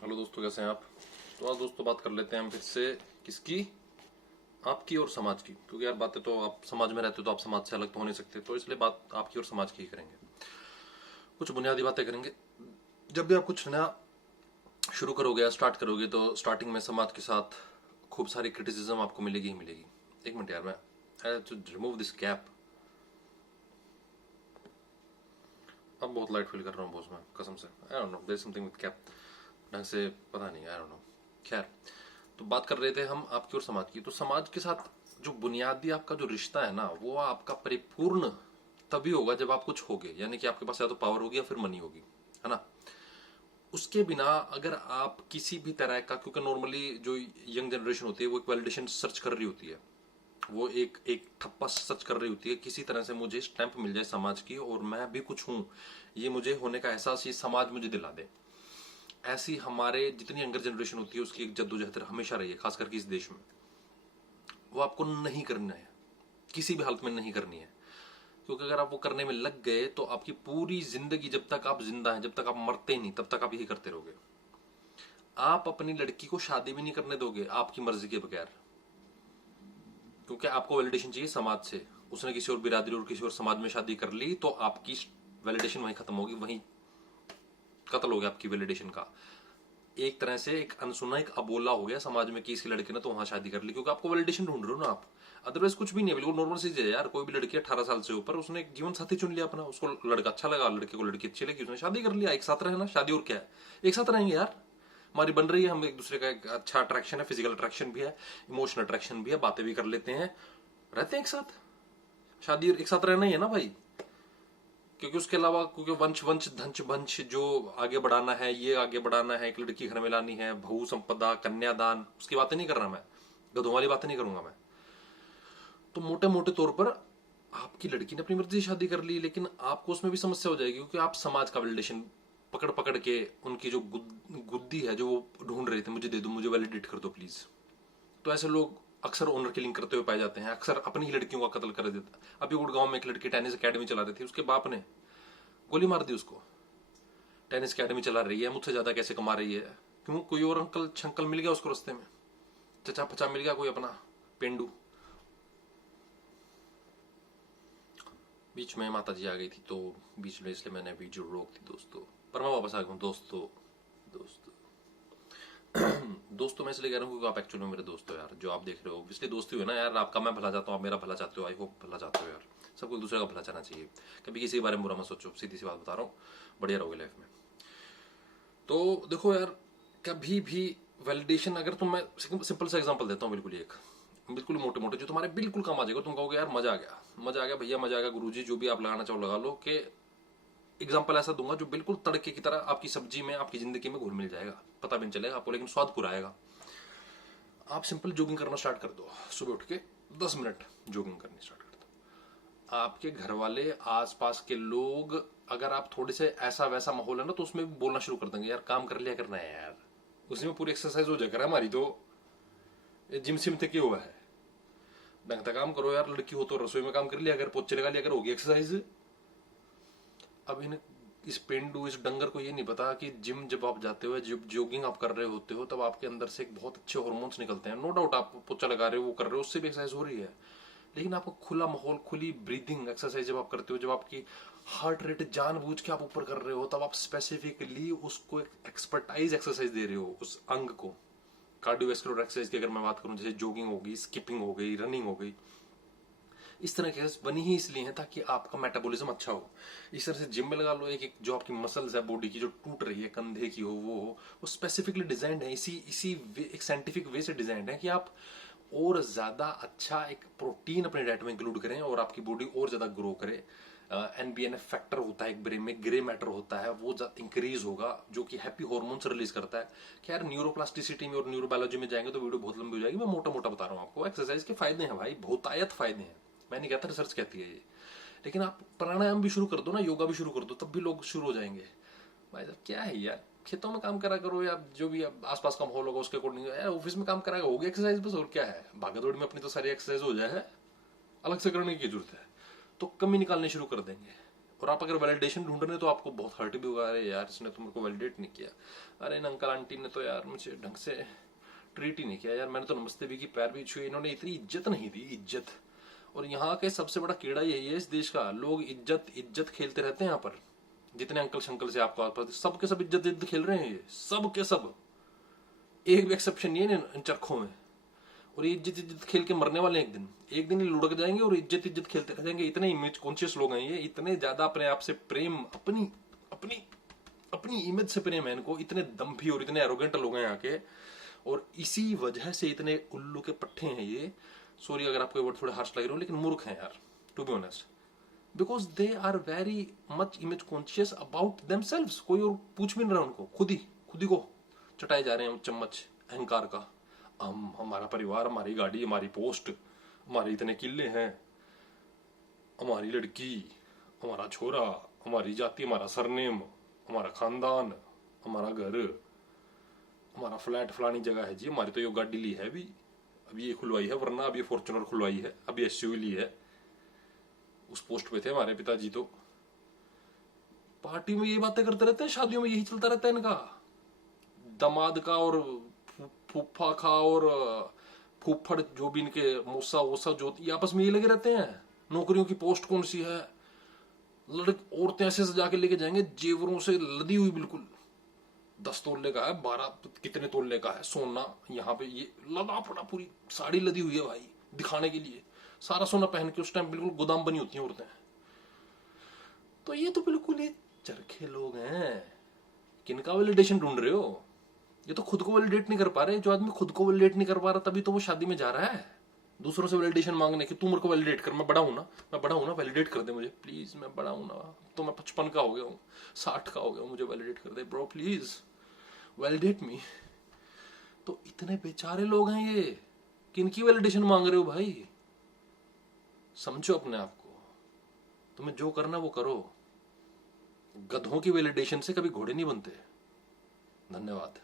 Hello दोस्तों, कैसे हैं आप। तो आज दोस्तों बात कर लेते हैं हम फिर से किसकी, आपकी और समाज की। क्योंकि यार बातें तो आप समाज में रहते हो तो आप समाज से अलग तो हो नहीं सकते, तो इसलिए बात आपकी और समाज की ही करेंगे। कुछ बुनियादी बातें करेंगे। जब भी आप कुछ नया शुरू करोगे या स्टार्ट करोगे तो स्टार्टिंग में समाज के साथ खूब सारी क्रिटिसिज्म आपको मिलेगी ही मिलेगी। एक मिनट यार, मैं रिमूव दिस कैप। अब बहुत लाइट फील कर रहा हूँ बॉस, में कसम से। I don't know, there is something with cap, ढंग से पता नहीं, आई डोंट नो। खैर, तो बात कर रहे थे हम आपकी और समाज की। तो समाज के साथ जो बुनियादी आपका जो रिश्ता है ना, वो आपका परिपूर्ण तभी होगा जब आप कुछ होगे, यानी कि आपके पास या तो पावर होगी या फिर मनी होगी, है ना। उसके बिना अगर आप किसी भी तरह का, क्योंकि नॉर्मली जो यंग जनरेशन होती है वो एक वैलिडेशन सर्च कर रही होती है, वो एक एक ठप्पा सर्च कर रही होती है, किसी तरह से मुझे स्टैंप मिल जाए समाज की और मैं भी कुछ हूं, ये मुझे होने का एहसास ये समाज मुझे दिला दे। ऐसी हमारे जितनी यंगर जनरेशन होती है उसकी एक जद्दोजहद हमेशा रही है, खास करके इस देश में। वो आपको नहीं करना है, किसी भी हालत में नहीं करनी है। क्योंकि अगर आप वो करने में लग गए तो आपकी पूरी जिंदगी, जब तक आप जिंदा हैं, जब तक आप मरते नहीं, तब तक आप यही करते रहोगे। आप अपनी लड़की को शादी भी नहीं करने दोगे आपकी मर्जी के बगैर, क्योंकि आपको वैलिडेशन चाहिए समाज से। उसने किसी और बिरादरी और किसी और समाज में शादी कर ली तो आपकी वैलिडेशन वहीं खत्म होगी, वहीं कत्ल हो गया आपकी वैलिडेशन का। एक तरह से एक अनसुना, एक अबोला हो गया समाज में कि इसकी लड़की ने तो वहां शादी कर ली, क्योंकि आपको वैलिडेशन ढूंढ रहे हो ना आप। अदरवाइज कुछ भी नहीं है, बिल्कुल नॉर्मल चीज है यार। कोई भी लड़की 18 साल से ऊपर, उसने एक जीवन साथी चुन लिया अपना, उसको लड़का अच्छा लगा, लड़के को लड़की अच्छी लगी, उसने शादी कर लिया, एक साथ रहना, शादी और क्या है, एक साथ रहेंगे यार। हमारी बन रही है, हम एक दूसरे का एक अच्छा अट्रैक्शन है, फिजिकल अट्रैक्शन भी है, इमोशनल अट्रैक्शन भी है, बातें भी कर लेते हैं, रहते हैं एक साथ। शादी एक साथ रहना ही है ना भाई। क्योंकि उसके अलावा, क्योंकि वंश वंश धंच वंश जो आगे बढ़ाना है, ये आगे बढ़ाना है, एक लड़की घर में लानी है, बहु संपदा, कन्यादान, उसकी बातें नहीं कर रहा मैं, गधों वाली बातें नहीं करूंगा मैं। तो मोटे मोटे तौर पर आपकी लड़की ने अपनी मर्जी से शादी कर ली, लेकिन आपको उसमें भी समस्या हो जाएगी, क्योंकि आप समाज का वैलिडेशन पकड़ पकड़ के, उनकी जो गुद्दी है जो वो ढूंढ रहे थे, मुझे दे दो, मुझे वैलिडेट कर दो प्लीज। तो ऐसे लोग अक्सर ऑनर किलिंग करते हुए पाए जाते हैं, अक्सर अपनी ही लड़कियों का कत्ल कर देता। अभी गुड़गांव में एक लड़की टेनिस अकेडमी चला रही थी, उसके बाप ने गोली मार दी उसको। टेनिस अकेडमी चला रही है, मुझसे ज्यादा कैसे कमा रही है, क्यों कोई और अंकल छंकल मिल गया उसको रास्ते में, चचा पचा मिल गया कोई अपना पेंडू। बीच में माता जी आ गई थी तो बीच में, इसलिए मैंने वीडियो रोक दी दोस्तों। पर मैं वापस आ गया हूँ दोस्तों। दोस्तों दोस्तों मैं इसलिए कह रहा हूँ क्योंकि आप एक्चुअली में मेरे दोस्त हो यार, जो आप देख रहे हो, इसलिए दोस्ती हो ना यार। आपका मैं भला चाहता हूँ, आप मेरा भला चाहते हो, आई होप भला चाहते हो यार। सबको एक दूसरे का भला चाहना चाहिए, कभी किसी के बारे में बुरा मत सोचो, सीधी सी बात बता रहा हूँ, बढ़िया रहोगे लाइफ में। तो देखो यार, कभी भी वैलिडेशन, अगर तुम, मैं सिंपल सा एग्जांपल देता हूँ, बिल्कुल एक, बिल्कुल मोटे मोटे, जो तुम्हारे बिल्कुल काम आ जाएगा, तुम कहोगे यार मजा आ गया, मजा आ गया भैया, मजा आ गया गुरुजी, जो भी आप लगाना चाहो लगा लो। कि एग्जांपल ऐसा दूंगा जो बिल्कुल तड़के की तरह आपकी सब्जी में, आपकी जिंदगी में घुल मिल जाएगा, पता भी नहीं चलेगा आपको, लेकिन स्वाद पूरा आएगा। आप सिंपल जॉगिंग करना स्टार्ट कर दो, सुबह उठ के 10 मिनट जॉगिंग करनी स्टार्ट कर दो। आपके घर वाले, आसपास के लोग, अगर आप थोड़े से ऐसा वैसा माहौल है ना, तो उसमें भी बोलना शुरू कर देंगे, यार काम कर लिया करना है यार, उसी में पूरी एक्सरसाइज हो जाएगा हमारी। तो जिम सिम थे क्यों हुआ है, ढंग का काम करो यार। लड़की हो तो रसोई में काम कर लिया, अगर पोछे लगा लिया, अगर होगी एक्सरसाइज। अब इन इस पेंडू, इस डंगर को ये नहीं पता कि जिम जब आप जाते हो, जब जॉगिंग आप कर रहे होते हो, तब आपके अंदर से एक बहुत अच्छे हार्मोन्स निकलते हैं। नो डाउट आप पोछा लगा रहे हो, वो कर रहे हो, उससे भी एक्सरसाइज हो रही है। लेकिन आपको खुला माहौल, खुली ब्रीदिंग एक्सरसाइज जब आप करते हो, जब आपकी हार्ट रेट जानबूझ के आप ऊपर कर रहे हो, तब आप स्पेसिफिकली उसको एक एक्सपर्टाइज एक्सरसाइज दे रहे हो उस अंग को। कार्डियोवैस्कुलर एक्सरसाइज की अगर मैं बात करूं, जैसे जॉगिंग हो गई, स्किपिंग हो गई, रनिंग हो गई, इस तरह की एक्सरसाइज बनी ही इसलिए है ताकि आपका मेटाबॉलिज्म अच्छा हो। इस तरह से जिम में लगा लो, एक एक जो आपकी मसल्स है बॉडी की जो टूट रही है, कंधे की हो, वो स्पेसिफिकली डिजाइंड है, इसी इसी एक साइंटिफिक वे से डिजाइंड है कि आप और ज्यादा अच्छा एक प्रोटीन अपने डाइट में इंक्लूड करें और आपकी बॉडी और ज्यादा ग्रो करे। एनबीएनएफ फैक्टर होता है एक ब्रेन में, ग्रे मैटर होता है, वो इंक्रीज होगा, जो कि हैप्पी हार्मोन्स रिलीज करता है। खैर न्यूरोप्लास्टिसिटी में और न्यूरोबायोलॉजी में जाएंगे तो वीडियो बहुत लंबी हो जाएगी, मैं मोटा मोटा बता रहा हूँ आपको। एक्सरसाइज के फायदे हैं भाई, बहुतायत फायदे हैं, मैं नहीं कहता, रिसर्च कहती है ये। लेकिन आप प्राणायाम भी शुरू कर दो ना, योगा भी शुरू कर दो, तब भी लोग शुरू हो जाएंगे। भाई साहब क्या है यार, खेतों में काम करा करो या जो भी आसपास का माहौल होगा उसके अकॉर्डिंग, यार ऑफिस में काम करा होगी एक्सरसाइज बस, और क्या है, भागदौड़ में अपनी तो सारी एक्सरसाइज हो जाए है, अलग से करने की जरूरत है। तो कमी निकालनी शुरू कर देंगे, और आप अगर वैलिडेशन ढूंढ रहे हो तो आपको बहुत हर्ट भी होगा, अरे यार इसने तो मेरे को वैलिडेट नहीं किया, अरे इन अंकल आंटी ने तो यार मुझे ढंग से ट्रीट ही नहीं किया यार, मैंने तो नमस्ते भी की, पैर भी छुए, इन्होंने इतनी इज्जत नहीं दी, इज्जत। और यहाँ के सबसे बड़ा कीड़ा यही है इस देश का, लोग इज्जत इज्जत खेलते रहते हैं यहाँ पर। जितने अंकल शंकल से आपको आसपास सब के सब इज्जत इज्जत खेल रहे हैं, ये सब के सब, एक भी एक्सेप्शन नहीं है इन चरखों में। और ये इज्जत इज्जत खेल के मरने वाले हैं, एक दिन ये लुढ़क जाएंगे और इज्जत इज्जत खेलते रह जाएंगे। इतने इमेज कॉन्शियस लोग हैं ये, इतने ज्यादा अपने आप से प्रेम, अपनी अपनी अपनी इमेज से प्रेम है इनको, इतने दम्भी और इतने एरोगेंट लोग हैं यहाँ के। और इसी वजह से इतने उल्लू के पट्टे हैं ये, सॉरी अगर आपको वर्ड थोड़े हार्श लग रहे हो, लेकिन मूर्ख हैं यार, to be honest, because they are very much image conscious about themselves. कोई और पूछ भी नहीं रहा उनको, खुद ही को चटाए जा रहे हैं चम्मच अहंकार का। हम, हमारा परिवार, हमारी गाड़ी, हमारी पोस्ट, हमारे इतने किले हैं, हमारी लड़की, हमारा छोरा, हमारी जाति, हमारा सरनेम, हमारा खानदान, हमारा घर, हमारा फ्लैट फलानी जगह है जी, हमारी तो ये गाड़ी ली है अभी ये खुलवाई है, वरना अभी फॉर्च्यूनर खुलवाई है, अभी एसयूवी ली है। उस पोस्ट पे थे हमारे पिताजी तो। पार्टी में ये बातें करते रहते हैं, शादियों में यही चलता रहता है इनका, दामाद का और फूफा का और फूफड़ जो भी इनके मूसा वोसा जो, ये आपस में ये लगे रहते हैं। नौकरियों की पोस्ट कौन सी है, औरतें ऐसे सजा के लेके जाएंगे, जेवरों से लदी हुई बिल्कुल, 10 तोले का है, 12 कितने तोले का है सोना, यहाँ पे ये लदा पड़ा, पूरी साड़ी लदी हुई है भाई दिखाने के लिए, सारा सोना पहन के उस टाइम बिल्कुल गोदाम बनी होती हैं औरतें। तो ये तो बिल्कुल ये चरखे लोग हैं। किनका वैलिडेशन ढूंढ रहे हो? ये तो खुद को वैलिडेट नहीं कर पा रहे। जो आदमी खुद को वैलिडेट नहीं कर पा रहा तभी तो वो शादी में जा रहा है दूसरों से वैलिडेशन मांगने की। तू मेरे को वैलिडेट कर, मैं बड़ा हूं ना, वैलिडेट कर दे मुझे प्लीज, मैं बड़ा हूं ना, तो मैं 55 का हो गया हूँ, 60 का हो गया हूँ, मुझे वैलिडेट कर दे ब्रो प्लीज, वैलिडेट मी। तो इतने बेचारे लोग हैं ये, किनकी वैलिडेशन मांग रहे हो भाई? समझो अपने आप को, तुम्हें जो करना वो करो। गधों की वैलिडेशन से कभी घोड़े नहीं बनते। धन्यवाद।